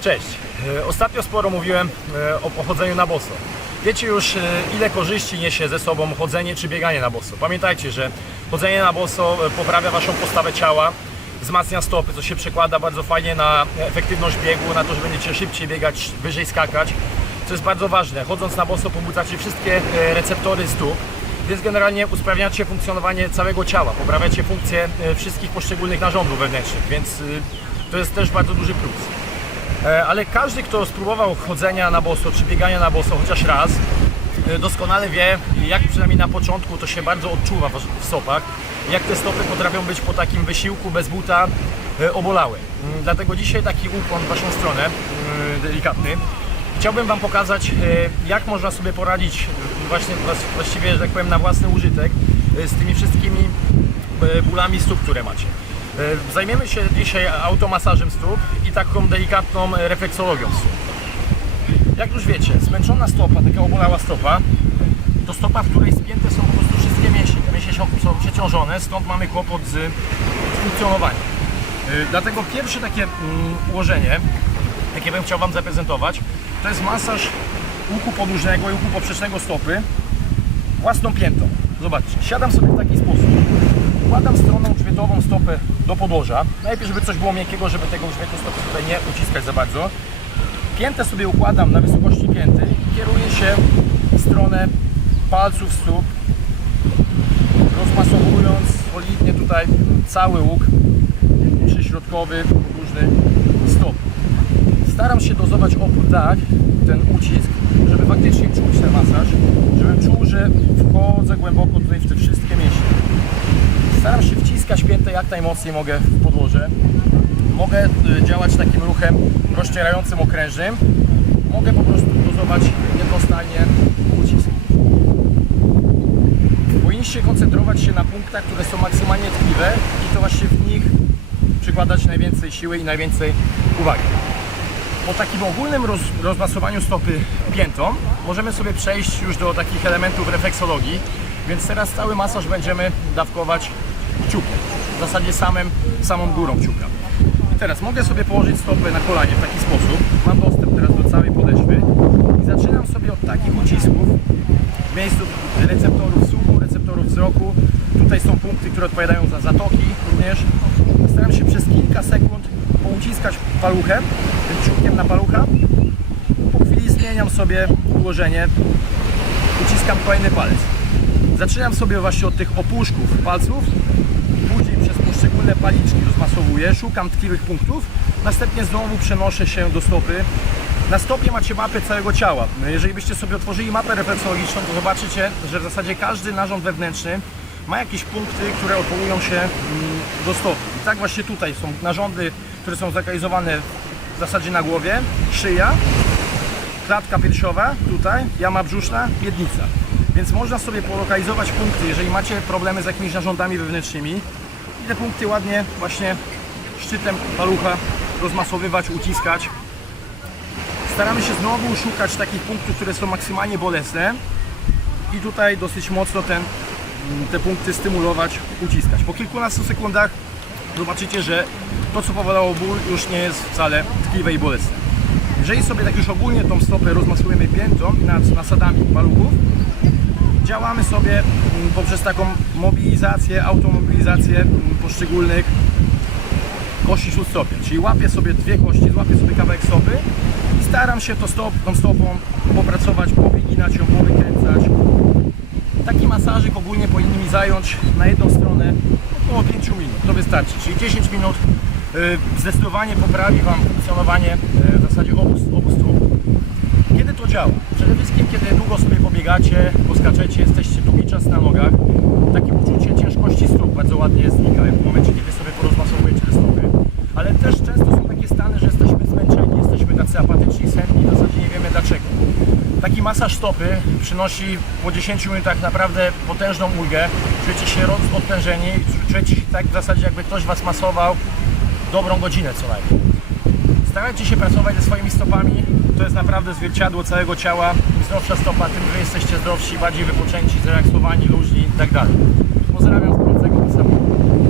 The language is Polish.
Cześć. E, Ostatnio sporo mówiłem e, o pochodzeniu na boso. Wiecie już e, ile korzyści niesie ze sobą chodzenie czy bieganie na boso. Pamiętajcie, że chodzenie na boso poprawia Waszą postawę ciała, wzmacnia stopy, co się przekłada bardzo fajnie na efektywność biegu, na to, że będziecie szybciej biegać, wyżej skakać. Co jest bardzo ważne, chodząc na boso pobudzacie wszystkie receptory stóp, więc generalnie usprawniacie funkcjonowanie całego ciała, poprawiacie funkcję wszystkich poszczególnych narządów wewnętrznych, więc to jest też bardzo duży plus. E, Ale każdy, kto spróbował chodzenia na boso czy biegania na boso chociaż raz, e, doskonale wie, jak przynajmniej na początku to się bardzo odczuwa w stopach, jak te stopy potrafią być po takim wysiłku bez buta e, obolałe. Mm, Dlatego dzisiaj taki ukłon w Waszą stronę, mm, delikatny. Chciałbym Wam pokazać, jak można sobie poradzić właśnie właściwie, że tak powiem, na własny użytek z tymi wszystkimi bólami stóp, które macie. E, Zajmiemy się dzisiaj automasażem stóp i taką delikatną e, refleksologią stóp. Jak już wiecie, zmęczona stopa, taka obolała stopa, to stopa, w której spięte są po prostu wszystkie mięśnie. Te mięśnie są, przeciążone, stąd mamy kłopot z funkcjonowaniem. E, Dlatego pierwsze takie mm, ułożenie, jakie bym chciał Wam zaprezentować, to jest masaż łuku podłużnego i łuku poprzecznego stopy własną piętą. Zobaczcie, siadam sobie w taki sposób. Układam stroną grzbietową stopę do podłoża. Najpierw, żeby coś było miękkiego, żeby tego grzbietu stopy tutaj nie uciskać za bardzo. Piętę sobie układam na wysokości pięty i kieruję się w stronę palców stóp, rozmasowując solidnie tutaj cały łuk przyśrodkowy, podłużny stop. Staram się dozować opór tak, ten ucisk, żeby faktycznie czuć ten masaż, żebym czuł, że wchodzę głęboko tutaj w te wszystkie mięśnie. Staram się wciskać piętę jak najmocniej mogę w podłoże. Mogę y, działać takim ruchem rozcierającym okrężnym. Mogę po prostu dozować jednostajnie ucisk. Powinniście koncentrować się na punktach, które są maksymalnie tkliwe i to właśnie w nich przykładać najwięcej siły i najwięcej uwagi. Po takim ogólnym roz, rozmasowaniu stopy piętą możemy sobie przejść już do takich elementów refleksologii, więc teraz cały masaż będziemy dawkować kciukiem, w zasadzie samym, samą górą kciuka. I teraz mogę sobie położyć stopę na kolanie w taki sposób, mam dostęp teraz do całej podeszwy i zaczynam sobie od takich ucisków w miejscu receptorów słuchu, receptorów wzroku. Tutaj są punkty, które odpowiadają za zatoki również. Staram się przez kilka sekund pouciskać paluchem, tym kciukiem na palucha. Po chwili zmieniam sobie ułożenie, uciskam kolejny palec. Zaczynam sobie właśnie od tych opuszków palców, później przez poszczególne paliczki rozmasowuję, szukam tkliwych punktów, następnie znowu przenoszę się do stopy. Na stopie macie mapę całego ciała. Jeżeli byście sobie otworzyli mapę refleksologiczną, to zobaczycie, że w zasadzie każdy narząd wewnętrzny ma jakieś punkty, które odwołują się mm, do stopy. I tak właśnie tutaj są narządy, które są zlokalizowane w zasadzie na głowie, szyja, klatka piersiowa, tutaj, jama brzuszna, miednica. Więc można sobie polokalizować punkty, jeżeli macie problemy z jakimiś narządami wewnętrznymi i te punkty ładnie właśnie szczytem palucha rozmasowywać, uciskać. Staramy się znowu szukać takich punktów, które są maksymalnie bolesne i tutaj dosyć mocno ten, te punkty stymulować, uciskać. Po kilkunastu sekundach zobaczycie, że to co powalało ból już nie jest wcale tkliwe i bolesne. Jeżeli sobie tak już ogólnie tą stopę rozmasujemy piętą nad nasadami paluchów, działamy sobie mm, poprzez taką mobilizację, automobilizację mm, poszczególnych kości śródstopia. Czyli łapię sobie dwie kości, złapię sobie kawałek stopy i staram się to stop, tą stopą popracować, powyginać ją, powykręcać. Taki masażyk ogólnie powinien mi zająć na jedną stronę około 5 minut. To wystarczy. Czyli 10 minut y, zdecydowanie poprawi Wam funkcjonowanie y, w zasadzie obu, obu stóp. Kiedy to działa? Przede wszystkim, kiedy długo sobie pobiegacie, poskaczecie, jesteście długi czas na nogach, takie uczucie ciężkości stóp bardzo ładnie znika w momencie, kiedy sobie porozmasowujecie te stopy. Ale też często są takie stany, że jesteśmy zmęczeni, jesteśmy tacy apatyczni, senni, w zasadzie nie wiemy dlaczego. Taki masaż stopy przynosi po 10 minutach naprawdę potężną ulgę, czujecie się odprężeni, czujecie się tak w zasadzie jakby ktoś Was masował dobrą godzinę co najmniej. Starajcie się pracować ze swoimi stopami to jest naprawdę zwierciadło całego ciała. Im zdrowsza stopa, tym wy jesteście zdrowsi, bardziej wypoczęci, zrelaksowani, luźni itd. Tak Pozdrawiam z samochodu.